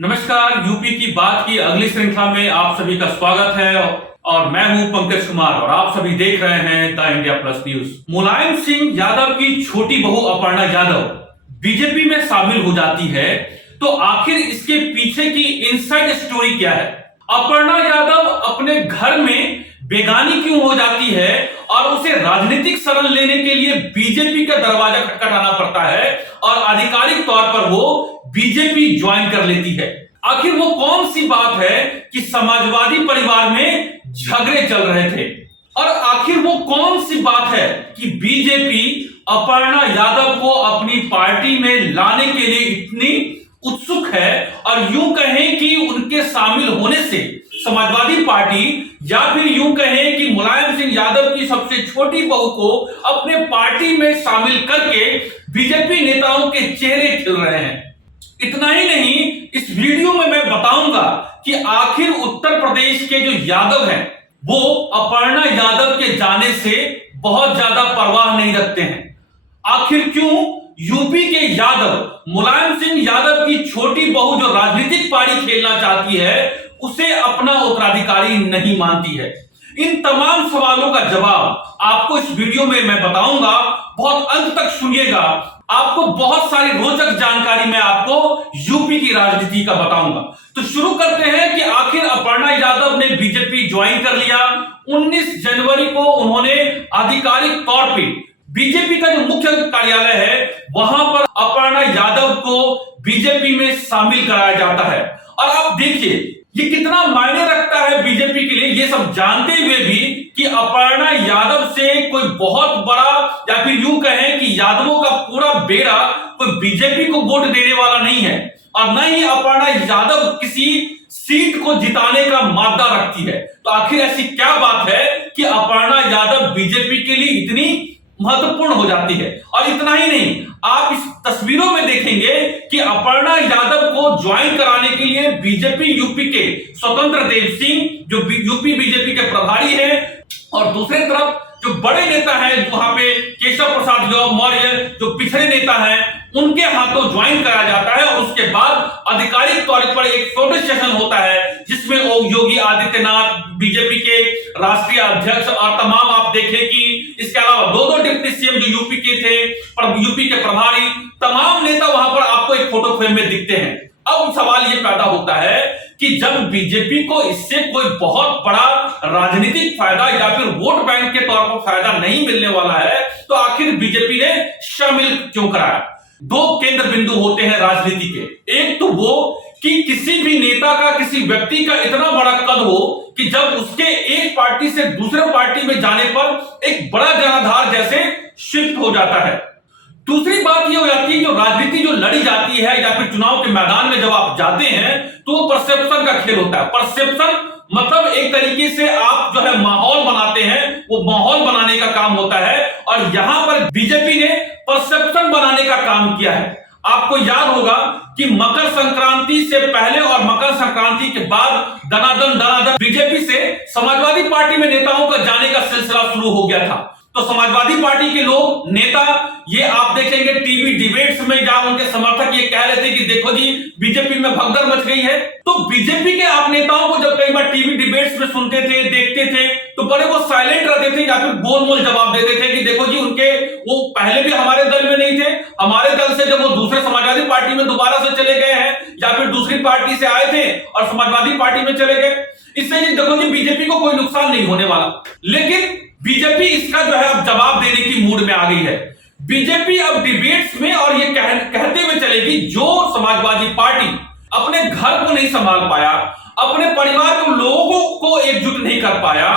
नमस्कार। यूपी की बात की अगली श्रृंखला में आप सभी का स्वागत है और मैं हूं पंकज कुमार और आप सभी देख रहे हैं the India plus news. Mulayam Singh Yadav की छोटी बहू अपर्णा यादव बीजेपी में शामिल हो जाती है, तो आखिर इसके पीछे की इनसाइड स्टोरी क्या है? अपर्णा यादव अपने घर में बेगानी क्यों हो जाती है और उसे राजनीतिक शरण लेने के लिए बीजेपी का दरवाजा खटखटाना पड़ता है और आधिकारिक तौर पर वो बीजेपी ज्वाइन कर लेती है? आखिर वो कौन सी बात है कि समाजवादी परिवार में झगड़े चल रहे थे और आखिर वो कौन सी बात है कि बीजेपी अपर्णा यादव को अपनी पार्टी में लाने के लिए इतनी उत्सुक है और यूं कहें कि उनके शामिल होने से समाजवादी पार्टी या फिर यूं कहें कि मुलायम सिंह यादव की सबसे छोटी बहू को अपने पार्टी में शामिल करके बीजेपी नेताओं के चेहरे खिल रहे हैं। इतना ही नहीं, इस वीडियो में मैं बताऊंगा कि आखिर उत्तर प्रदेश के जो यादव हैं वो अपर्णा यादव के जाने से बहुत ज्यादा परवाह नहीं रखते हैं। आखिर क्यों यूपी के यादव मुलायम सिंह यादव की छोटी बहू जो राजनीतिक पारी खेलना चाहती है उसे अपना उत्तराधिकारी नहीं मानती है? इन तमाम सवालों का जवाब आपको इस वीडियो में मैं बताऊंगा। बहुत अंत तक सुनिएगा, आपको बहुत सारी रोचक जानकारी मैं आपको यूपी की राजनीति का बताऊंगा। तो शुरू करते हैं कि आखिर अपर्णा यादव ने बीजेपी ज्वाइन कर लिया। 19 जनवरी को उन्होंने आधिकारिक तौर पे बीजेपी का जो मुख्य कार्यालय है वहां पर अपर्णा यादव को बीजेपी में शामिल कराया जाता है। और आप देखिए ये कितना मायने रखता है बीजेपी के लिए, ये सब जानते हुए भी कि अपर्णा यादव से कोई बहुत बड़ा या फिर यूं कहें कि यादवों का पूरा बेड़ा कोई बीजेपी को वोट देने वाला नहीं है और न ही अपर्णा यादव किसी सीट को जिताने का मादा रखती है। तो आखिर ऐसी क्या बात है कि अपर्णा यादव बीजेपी के लिए इतनी महत्वपूर्ण हो जाती है? और इतना ही नहीं, आप इस तस्वीरों में देखेंगे कि अपर्णा यादव को ज्वाइन कराने के लिए बीजेपी यूपी के स्वतंत्र देव सिंह जो यूपी बीजेपी के प्रभारी हैं और दूसरे तरफ जो बड़े नेता हैं वहां पे केशव प्रसाद मौर्य जो पिछड़े नेता हैं उनके हाथों ज्वाइन कराया जाता है। और उसके बाद आधिकारिक तौर पर एक फोटो सेशन होता है जिसमें योगी आदित्यनाथ बीजेपी के राष्ट्रीय अध्यक्ष और तमाम आप देखें कि इसके अलावा दो डिप्टी सीएम जो यूपी के थे और यूपी के प्रभारी तमाम नेता वहां पर आपको एक फोटो फ्रेम में दिखते हैं। अब सवाल ये पैदा होता है कि जब बीजेपी को इससे कोई बहुत बड़ा राजनीतिक फायदा या फिर वोट बैंक के तौर पर फायदा नहीं मिलने वाला है तो आखिर बीजेपी ने शामिल क्यों कराया? दो केंद्र बिंदु होते हैं राजनीति के। एक तो वो कि किसी भी नेता का किसी व्यक्ति का इतना बड़ा कद हो कि जब उसके एक पार्टी से दूसरे पार्टी में जाने पर एक बड़ा जनाधार जैसे शिफ्ट हो जाता है। दूसरी बात यह हो जाती है जो राजनीति जो लड़ी जाती है या फिर चुनाव के मैदान में जब आप जाते हैं तो वो परसेप्शन का खेल होता है। परसेप्शन मतलब एक तरीके से आप जो है माहौल बनाते हैं, वो माहौल बनाने का काम होता है और यहां पर बीजेपी ने परसेप्शन बनाने का काम किया है। आपको याद होगा कि मकर संक्रांति से पहले और मकर संक्रांति के बाद दनादन बीजेपी से समाजवादी पार्टी में नेताओं का जाने का सिलसिला शुरू हो गया था। तो समाजवादी पार्टी के लोग नेता ये आप देखेंगे टीवी डिबेट्स में जहां उनके समर्थक ये कह रहे थे कि देखो जी बीजेपी में भगदड़ मच गई है। तो बीजेपी के आप नेताओं को जब कई बार टीवी डिबेट्स में सुनते थे देखते थे तो बड़े वो साइलेंट रहते थे या फिर गोलमोल जवाब देते थे कि देखो जी उनके वो पहले भी हमारे दल में नहीं थे, हमारे दल से जब वो दूसरे समाजवादी पार्टी में दोबारा से चले गए हैं या फिर दूसरी पार्टी से आए थे और समाजवादी पार्टी में चले गए, इससे देखो जी बीजेपी को कोई नुकसान नहीं होने वाला। लेकिन बीजेपी इसका जो है अब जवाब देने की मूड में आ गई है। बीजेपी अब डिबेट्स में और ये कहते हुए चलेगी जो समाजवादी पार्टी अपने घर को नहीं संभाल पाया, अपने परिवार के लोगों को एकजुट नहीं कर पाया,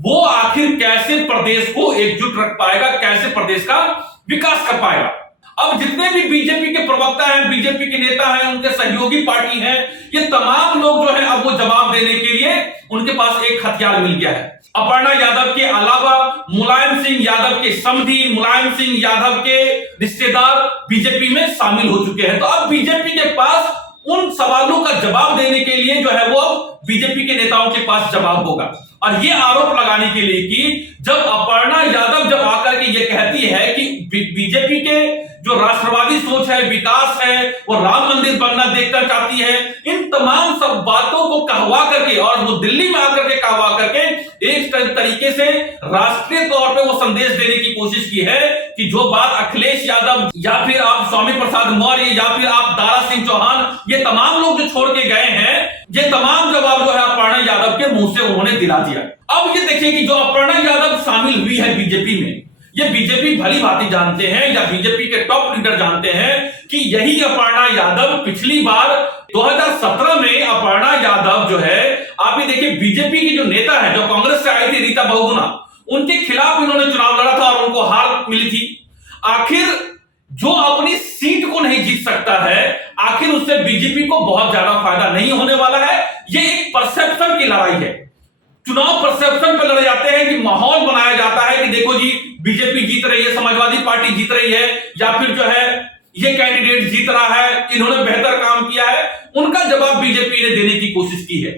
वो आखिर कैसे प्रदेश को एकजुट रख पाएगा, कैसे प्रदेश का विकास कर पाएगा? अब जितने भी बीजेपी के प्रवक्ता हैं, बीजेपी के नेता हैं, उनके सहयोगी पार्टी हैं, ये तमाम लोग जो है अब वो जवाब देने के लिए उनके पास एक हथियार मिल गया है। अपर्णा यादव के अलावा मुलायम सिंह यादव के समधी, मुलायम सिंह यादव के रिश्तेदार बीजेपी में शामिल हो चुके हैं। तो अब बीजेपी के पास उन सवालों का जवाब देने के लिए जो है वो अब बीजेपी के नेताओं के पास जवाब होगा और ये आरोप लगाने के लिए कि जब अपर्णा यादव जब आकर के ये कहती है कि बीजेपी के जो राष्ट्रवादी सोच है, विकास है, वो राम मंदिर बनना देखना चाहती है, इन तमाम सब बातों को कहवा करके और वो दिल्ली में आकर के कहवा करके एक तरीके से राष्ट्रीय तौर पे वो संदेश देने की कोशिश की है कि जो बात अखिलेश यादव या फिर आप स्वामी प्रसाद मौर्य या फिर आप दारा सिंह चौहान, ये तमाम लोग जो छोड़ के गए हैं, ये तमाम जवाब जो है अपर्णा यादव के मुंह से उन्होंने दिला दिया। अब ये देखिए कि जो अपर्णा यादव शामिल हुई है बीजेपी में, ये बीजेपी भली भांति जानते हैं या बीजेपी के टॉप लीडर जानते हैं कि यही अपर्णा यादव पिछली बार 2017 में अपर्णा यादव जो है, आप ये देखिए बीजेपी की जो नेता है, जो कांग्रेस से आई थी रीता बहुगुणा, उनके खिलाफ इन्होंने चुनाव लड़ा था और उनको हार मिली थी। आखिर जो अपनी सीट को नहीं जीत सकता है, आखिर उससे बीजेपी को बहुत ज्यादा फायदा नहीं होने वाला है। ये एक परसेप्शन की लड़ाई है। चुनाव परसेप्शन पे लड़े जाते हैं कि माहौल बनाया जाता है कि देखो जी बीजेपी जीत रही है, समाजवादी पार्टी जीत रही है, या फिर जो है ये कैंडिडेट जीत रहा है, इन्होंने बेहतर काम किया है। उनका जवाब बीजेपी ने देने की कोशिश की है।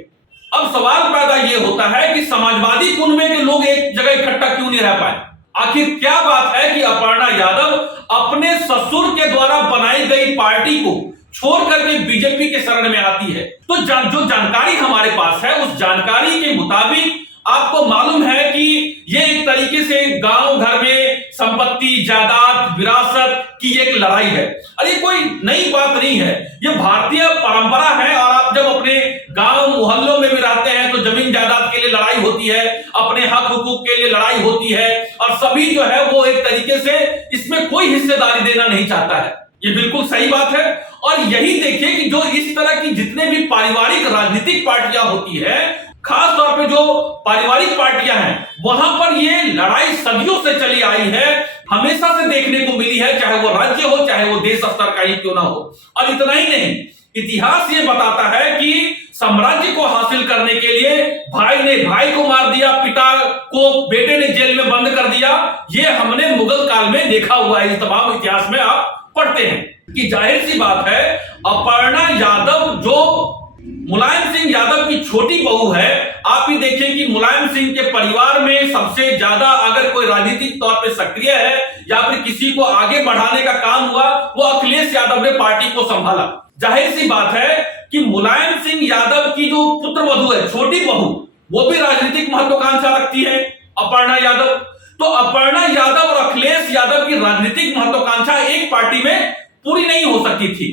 अब सवाल पैदा ये होता है कि समाजवादी कुनबे के लोग एक जगह इकट्ठा क्यों नहीं रह पाए? आखिर क्या बात है कि अपर्णा यादव अपने ससुर के द्वारा बनाई गई पार्टी को छोड़ करके बीजेपी के शरण में आती है? तो जो जानकारी हमारे पास है, उस जानकारी के मुताबिक आपको मालूम है कि ये एक तरीके से गांव घर में संपत्ति, जायदाद, विरासत की एक लड़ाई है। और ये कोई नई बात नहीं है, ये भारतीय परंपरा है। और आप जब अपने गांव मोहल्लों में भी रहते हैं तो जमीन जायदाद के लिए लड़ाई होती है, अपने हक हुकूक के लिए लड़ाई होती है, और सभी जो है वो एक तरीके से इसमें कोई हिस्सेदारी देना नहीं चाहता है। ये बिल्कुल सही बात है। और यही देखिए कि जो इस तरह की जितने भी पारिवारिक राजनीतिक पार्टियां होती है, खास तौर पे जो पारिवारिक पार्टियां हैं, वहां पर ये लड़ाई सदियों से चली आई है, हमेशा से देखने को मिली है, चाहे वो राज्य हो, चाहे वो देश स्तर का ही क्यों ना हो। और इतना ही नहीं, इतिहास ये बताता है कि साम्राज्य को हासिल करने के लिए भाई ने भाई को मार दिया, पिता को बेटे ने जेल में बंद कर दिया। ये हमने मुगल काल में देखा हुआ है। इस तमाम इतिहास में आप पढ़ते हैं कि जाहिर सी बात है अपर्णा यादव जो मुलायम सिंह यादव की छोटी बहू है, आप ही देखिए कि मुलायम सिंह के परिवार में सबसे ज्यादा अगर कोई राजनीतिक तौर पे सक्रिय है या फिर किसी को आगे बढ़ाने का काम हुआ, वो अखिलेश यादव ने पार्टी को संभाला। जाहिर सी बात है कि मुलायम सिंह यादव की जो पुत्र वधू है, छोटी बहू, वो भी राजनीतिक महत्वाकांक्षा रखती है, अपर्णा यादव। तो अपर्णा यादव और अखिलेश यादव की राजनीतिक महत्वाकांक्षा एक पार्टी में पूरी नहीं हो सकती थी।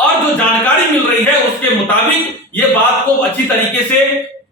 और जो जानकारी मिल रही है उसके मुताबिक ये बात को अच्छी तरीके से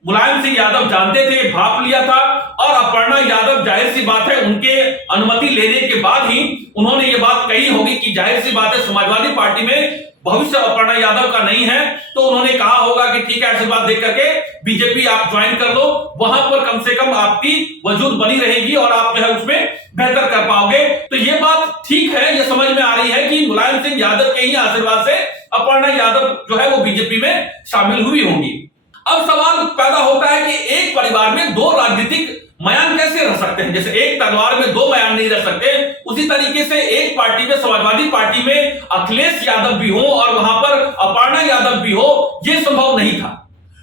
मुलायम सिंह यादव जानते थे, भाप लिया था। और अपर्णा यादव जाहिर सी बात है उनके अनुमति लेने के बाद ही उन्होंने ये बात कही होगी कि जाहिर सी बात है समाजवादी पार्टी में भविष्य अपर्णा यादव का नहीं है, तो उन्होंने कहा होगा कि ठीक है, आशीर्वाद देख करके बीजेपी आप ज्वाइन कर लो, वहां पर कम से कम आपकी वजूद बनी रहेगी और आप जो है उसमें बेहतर कर पाओगे। तो ये बात ठीक है, ये समझ में आ रही है कि मुलायम सिंह यादव के ही आशीर्वाद से अपर्णा यादव जो है वो बीजेपी में शामिल हुई होंगी। अब सवाल पैदा होता है कि एक परिवार में दो राजनीतिक मयान कैसे रह सकते हैं? जैसे एक तलवार में दो मयान नहीं रह सकते, उसी तरीके से एक पार्टी में, समाजवादी पार्टी में अखिलेश यादव भी हो और वहां पर अपर्णा यादव भी हो, यह संभव नहीं था।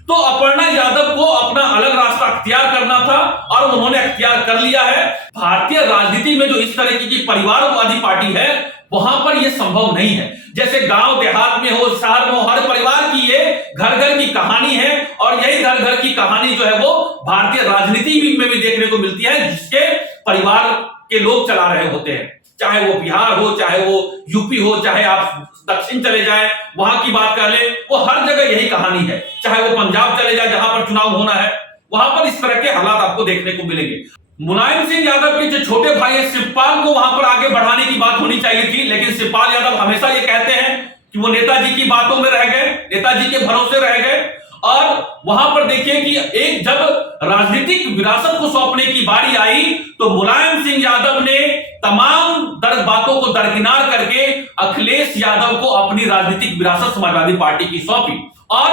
तो अपर्णा यादव को अपना अलग रास्ता अख्तियार करना था और उन्होंने अख्तियार कर लिया है। भारतीय राजनीति में जो इस तरीके की परिवारवादी पार्टी है, वहां पर यह संभव नहीं है। जैसे गांव देहात में हो, शहर में हो, हर परिवार की ये घर घर की कहानी है। और यही घर घर की कहानी जो है वो भारतीय राजनीति में भी देखने को मिलती है, जिसके परिवार के लोग चला रहे होते हैं। चाहे वो बिहार हो, चाहे वो यूपी हो, चाहे आप दक्षिण चले जाएं, वहां की बात कर ले, वो हर जगह यही कहानी है। चाहे वो पंजाब चले जाए जहां पर चुनाव होना है, वहां पर इस तरह के हालात आपको देखने को मिलेंगे। मुलायम सिंह यादव के जो छोटे भाई है शिवपाल को वहां पर आगे बढ़ाने की बात होनी चाहिए थी, लेकिन शिवपाल यादव हमेशा ये कहते हैं कि वो नेताजी की बातों में रह गए, नेताजी के भरोसे रह गए। और वहां पर देखिए कि एक जब राजनीतिक विरासत को सौंपने की बारी आई तो मुलायम सिंह यादव ने तमाम बातों को दरकिनार करके अखिलेश यादव को अपनी राजनीतिक विरासत समाजवादी पार्टी की सौंपी। और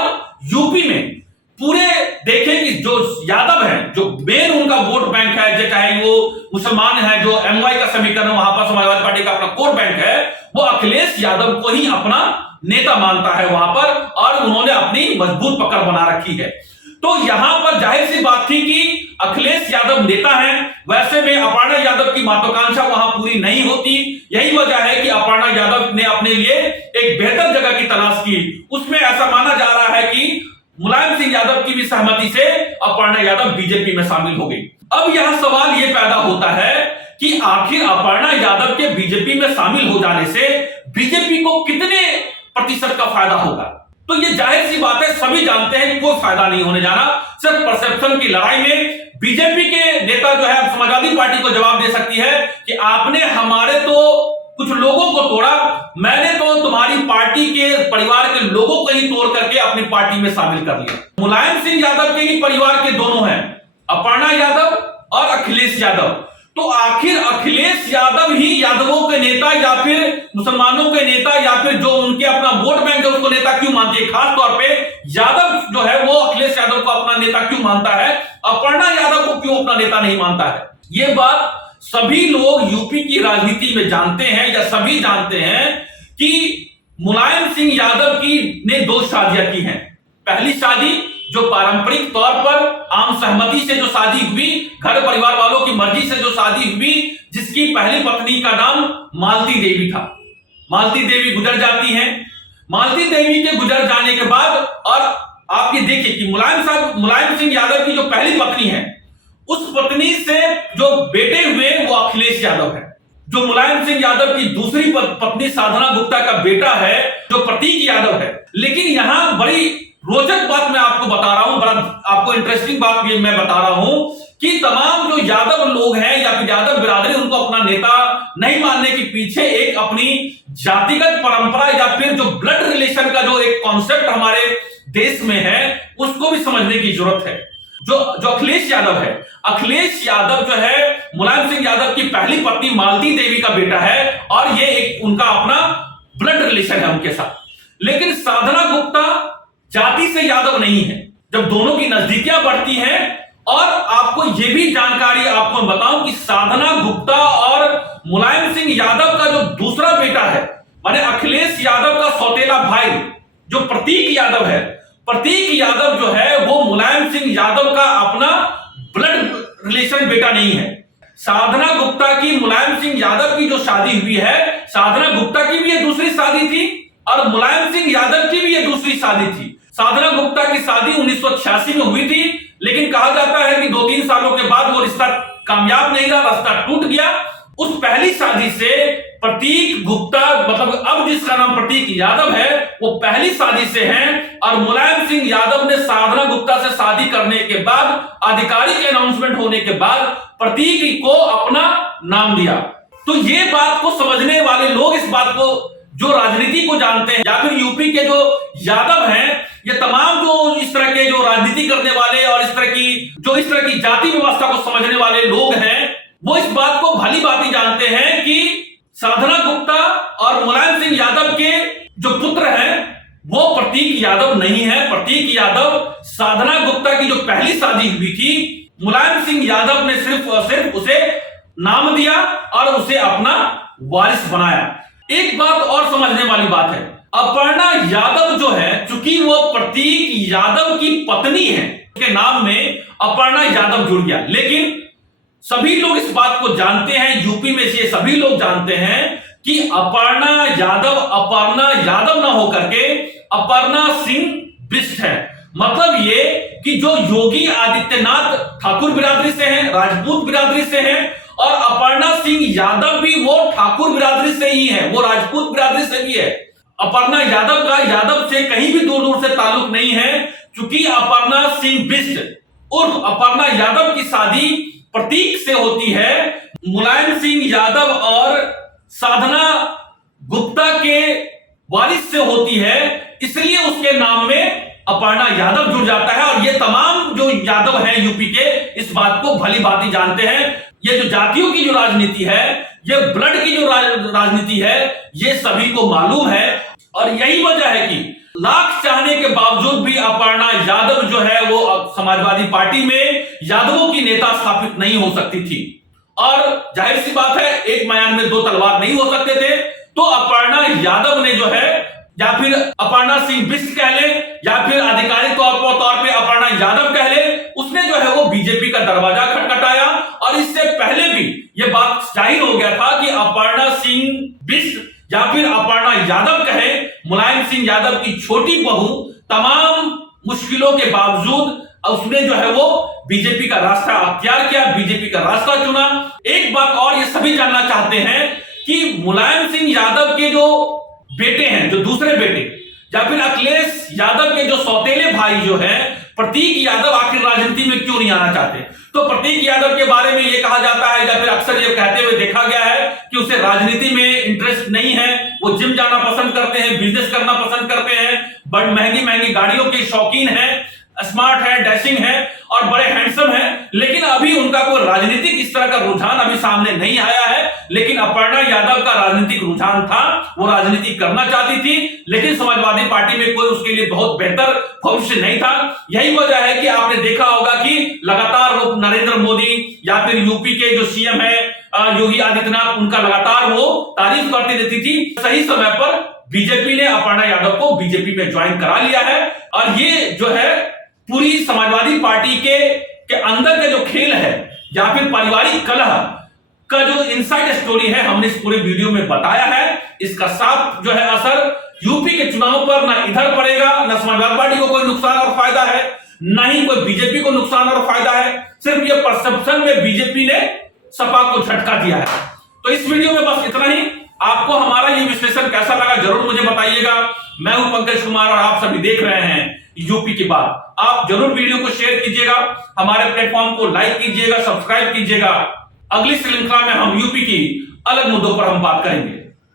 यूपी में पूरे देखें कि जो यादव है, जो मेन उनका वोट बैंक है, जो चाहे वो मुसलमान है, जो एमवाई का समीकरण वहां पर समाजवादी पार्टी का अपना कोर बैंक है, वो अखिलेश यादव को ही अपना नेता मानता है वहां पर, और उन्होंने अपनी मजबूत पकड़ बना रखी है। तो यहां पर जाहिर सी बात थी कि अखिलेश यादव नेता हैं, वैसे में अपर्णा यादव की महत्वाकांक्षा वहां पूरी नहीं होती। यही वजह है कि अपर्णा यादव ने अपने लिए एक बेहतर जगह की तलाश की। उसमें ऐसा माना जा रहा है कि सहमति से अपर्णा यादव बीजेपी में शामिल हो गई। अब यह सवाल यह पैदा होता है कि आखिर अपर्णा यादव के बीजेपी में शामिल हो जाने से बीजेपी को कितने प्रतिशत का फायदा होगा। तो ये जाहिर सी बात है, सभी जानते हैं कि कोई फायदा नहीं होने जा रहा। सिर्फ परसेप्शन की लड़ाई में बीजेपी के नेता जो है समाजवादी पार्टी को जवाब दे सकती है कि आपने हमारे तो कुछ लोगों को तोड़ा, मैंने तो तुम्हारी पार्टी के परिवार के लोगों को ही तोड़ करके अपनी पार्टी में शामिल कर लिया। मुलायम सिंह यादव के ही परिवार के दोनों हैं, अपर्णा यादव और अखिलेश यादव। तो आखिर अखिलेश यादव ही यादवों के नेता या फिर मुसलमानों के नेता या फिर जो उनके अपना वोट बैंक है उसको नेता क्यों मानते हैं? खास तौर पे यादव जो है वो अखिलेश यादव को अपना नेता क्यों मानता है, अपर्णा यादव को क्यों अपना नेता नहीं मानता है? ये बात सभी लोग यूपी की राजनीति में जानते हैं या सभी जानते हैं कि मुलायम सिंह यादव की ने 2 शादियां की हैं। पहली शादी जो पारंपरिक तौर पर आम सहमति से जो शादी हुई, घर परिवार वालों की मर्जी से जो शादी हुई, जिसकी पहली पत्नी का नाम मालती देवी था। मालती देवी गुजर जाती हैं। मालती देवी के गुजर जाने के बाद और आप ये देखिए कि मुलायम सिंह यादव की जो पहली पत्नी है उस पत्नी से जो बेटे हुए वो अखिलेश यादव है। जो मुलायम सिंह यादव की दूसरी पत्नी साधना गुप्ता का बेटा है जो प्रतीक यादव है। लेकिन यहां बड़ी रोचक बात मैं आपको बता रहा हूं, बड़ा आपको इंटरेस्टिंग बात ये मैं बता रहा हूं कि तमाम जो यादव लोग हैं या फिर यादव बिरादरी उनको अपना नेता नहीं मानने के पीछे एक अपनी जातिगत परंपरा या फिर जो ब्लड रिलेशन का जो एक कॉन्सेप्ट हमारे देश में है उसको भी समझने की जरूरत है। जो अखिलेश यादव है, अखिलेश यादव जो है मुलायम सिंह यादव की पहली पत्नी मालती देवी का बेटा है और ये एक उनका अपना ब्लड रिलेशन है उनके साथ। लेकिन साधना गुप्ता जाति से यादव नहीं है। जब दोनों की नजदीकियां बढ़ती हैं और आपको यह भी जानकारी आपको बताऊं कि साधना गुप्ता और मुलायम सिंह यादव का जो दूसरा बेटा है माने अखिलेश यादव का सौतेला भाई जो प्रतीक यादव है, प्रतीक यादव जो है वो मुलायम सिंह यादव का अपना ब्लड रिलेशन बेटा नहीं है। साधना गुप्ता की मुलायम सिंह यादव की जो शादी हुई है, साधना गुप्ता की भी ये दूसरी शादी थी और मुलायम सिंह यादव की भी ये दूसरी शादी थी। साधना गुप्ता की शादी 1986 में हुई थी, लेकिन कहा जाता है कि 2-3 सालों के बाद वो रिश्ता कामयाब नहीं रहा, रास्ता टूट गया। उस पहली शादी से प्रतीक गुप्ता मतलब अब जिसका नाम प्रतीक यादव है वो पहली शादी से हैं और मुलायम सिंह यादव ने साधना गुप्ता से शादी करने के बाद आधिकारिक अनाउंसमेंट होने के बाद प्रतीक को अपना नाम दिया। तो ये बात को समझने वाले लोग, इस बात को जो राजनीति को जानते हैं या फिर यूपी के जो यादव हैं, ये तमाम जो इस तरह के जो राजनीति करने वाले और इस तरह की जाति व्यवस्था को समझने वाले लोग हैं, वो इस बात को भली भांति जानते हैं कि साधना गुप्ता और मुलायम सिंह यादव के जो पुत्र हैं वो प्रतीक यादव नहीं है। प्रतीक यादव साधना गुप्ता की जो पहली शादी हुई थी, मुलायम सिंह यादव ने सिर्फ उसे नाम दिया और उसे अपना वारिस बनाया। एक बात और समझने वाली बात है, अपर्णा यादव जो है चूंकि वो प्रतीक यादव की पत्नी है, उसके नाम में अपर्णा यादव जुड़ गया। लेकिन सभी लोग इस बात को जानते हैं, यूपी में से सभी लोग जानते हैं कि अपर्णा यादव ना होकर के अपर्णा सिंह बिष्ट है। मतलब ये कि जो योगी आदित्यनाथ ठाकुर बिरादरी से हैं, राजपूत बिरादरी से हैं और अपर्णा सिंह यादव भी वो ठाकुर बिरादरी से ही है, वो राजपूत बिरादरी से भी है। अपर्णा यादव का यादव से कहीं भी दूर दूर से ताल्लुक नहीं है, क्योंकि अपर्णा सिंह बिष्ट उर्फ अपर्णा यादव की शादी प्रतीक से होती है, मुलायम सिंह यादव और साधना गुप्ता के वारिस से होती है, इसलिए उसके नाम में अपर्णा यादव जुड़ जाता है। और ये तमाम जो यादव हैं यूपी के इस बात को भली भांति जानते हैं। ये जो जातियों की जो राजनीति है, ये ब्लड की जो राजनीति है, ये सभी को मालूम है। और यही वजह है कि लाख चाहने के बावजूद भी अपर्णा यादव जो है वो समाजवादी पार्टी में यादवों की नेता स्थापित नहीं हो सकती थी। और जाहिर सी बात है, एक म्यान में 2 तलवार नहीं हो सकते थे। तो अपर्णा यादव ने जो है या फिर अपर्णा सिंह बिष्ट कह ले या फिर आधिकारिक तौर पे अपर्णा यादव कह ले, उसने जो है वो बीजेपी का दरवाजा खटखटाया। और इससे पहले भी ये बात जाहिर हो गया था कि अपर्णा सिंह बिष्ट या फिर अपर्णा यादव कहे, मुलायम सिंह यादव की छोटी बहू तमाम मुश्किलों के बावजूद उसने जो है वो बीजेपी का रास्ता अख्तियार किया, बीजेपी का रास्ता चुना। एक बात और ये सभी जानना चाहते हैं कि मुलायम सिंह यादव के जो बेटे हैं, जो दूसरे बेटे, या फिर अखिलेश यादव के जो सौतेले भाई जो हैं प्रतीक यादव, आखिर राजनीति में क्यों नहीं आना चाहते। तो प्रतीक यादव के बारे में यह कहा जाता है, या फिर अक्सर ये कहते हुए देखा गया है कि उसे राजनीति में इंटरेस्ट नहीं है। वो जिम जाना पसंद करते हैं, बिजनेस करना पसंद करते हैं, बड़ी महंगी महंगी गाड़ियों के शौकीन हैं, स्मार्ट है, डैशिंग है और बड़े हैंडसम है। लेकिन अभी उनका कोई राजनीतिक इस तरह का रुझान अभी सामने नहीं आया है। लेकिन अपर्णा यादव का राजनीतिक रुझान था, वो राजनीति करना चाहती थी, लेकिन समाजवादी पार्टी में कोई उसके लिए बहुत बेहतर भविष्य नहीं था। यही वजह है कि आपने देखा होगा कि लगातार वो नरेंद्र मोदी या फिर यूपी के जो सीएम है योगी आदित्यनाथ, उनका लगातार वो तारीफ करती रहती थी। सही समय पर बीजेपी ने अपर्णा यादव को बीजेपी में ज्वाइन करा लिया है। और ये जो है पूरी समाजवादी पार्टी के अंदर का जो खेल है या फिर पारिवारिक कलह का जो इनसाइड स्टोरी है, हमने इस पूरे वीडियो में बताया है। इसका साफ जो है असर यूपी के चुनाव पर ना इधर पड़ेगा, ना समाजवादी पार्टी को कोई नुकसान और फायदा है, ना ही कोई बीजेपी को नुकसान और फायदा है। सिर्फ ये परसेप्शन में बीजेपी ने सपा को झटका दिया है। तो इस वीडियो में बस इतना ही। आपको हमारा ये विश्लेषण कैसा लगा जरूर मुझे बताइएगा। मैं हूं पंकज कुमार और आप सभी देख रहे हैं यूपी की बात। आप जरूर वीडियो को शेयर कीजिएगा, हमारे प्लेटफॉर्म को लाइक कीजिएगा, सब्सक्राइब कीजिएगा। अगली श्रृंखला में हम यूपी की अलग मुद्दों पर हम बात करेंगे।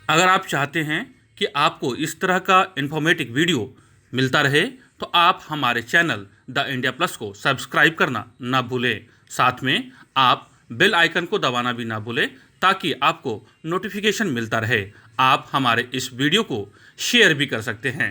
अगर आप चाहते हैं कि आपको इस तरह का इंफॉर्मेटिव वीडियो मिलता रहे तो आप हमारे चैनल द इंडिया प्लस को सब्सक्राइब करना ना भूलें। साथ में आप बेल आइकन को दबाना भी ना भूलें ताकि आपको नोटिफिकेशन मिलता रहे। आप हमारे इस वीडियो को शेयर भी कर सकते हैं।